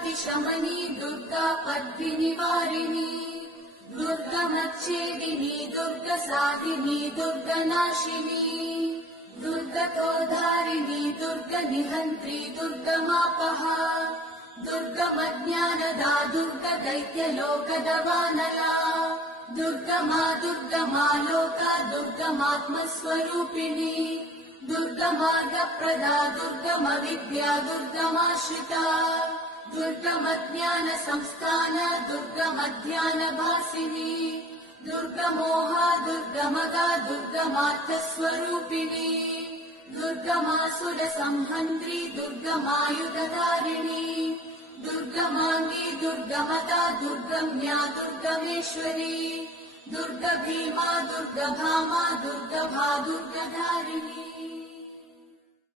दुर्गातिशमनी दुर्गा पद्मिनिवारिणी दुर्गमच्छेदिनी दुर्गसाधिनी दुर्गनाशिनी दुर्गतोधारिणी दुर्गनिहन्त्री दुर्गमापहा दुर्गमज्ञानदा दुर्गदैत्यलोकदवानला दुर्गमा दुर्गमा लोका दुर्गमात्मस्वरूपिणी दुर्गमार्गप्रदा दुर्गमविद्या दुर्गमाश्रिता दुर्गमज्ञानसंस्थान दुर्गमध्यानभासिनी दुर्गमोहा दुर्गमगा दुर्गमार्थस्वरूपिणी दुर्गमासुरसंहन्त्री दुर्गमायुधधारिणी दुर्गमाङ्गी दुर्गमदा दुर्गम्या दुर्गमेश्वरी दुर्गभीमा दुर्गभामा दुर्गभा दुर्गधारिणी।